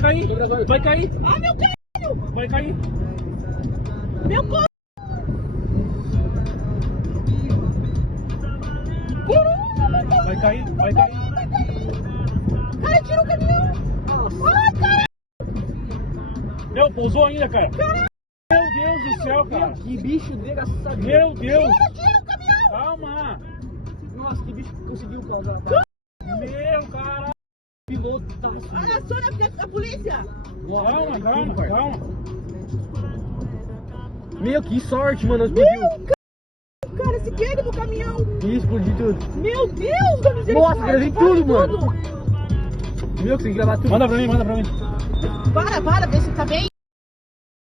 vai cair. Vai cair. Ah, meu carro! Vai cair. Meu carro! Vai cair, vai cair. Cara, tira o caminhão! Ai, cara! Meu, pousou ainda, cara. Meu Deus do céu, cara. Que bicho desgraçado. Meu Deus. Tira o caminhão! Calma. Nossa, que bicho conseguiu causar, cara. Meu, cara. O piloto tava assim. Olha só a polícia! Calma, calma, calma. Meu, que sorte, mano. Explodiu. Cara, se queda pro caminhão! Ih, explodiu tudo. Meu Deus, da misericórdia! Nossa, gravei tudo, mano. Meu, que tem que gravar tudo. Manda pra mim, manda pra mim. Para, vê se tá bem!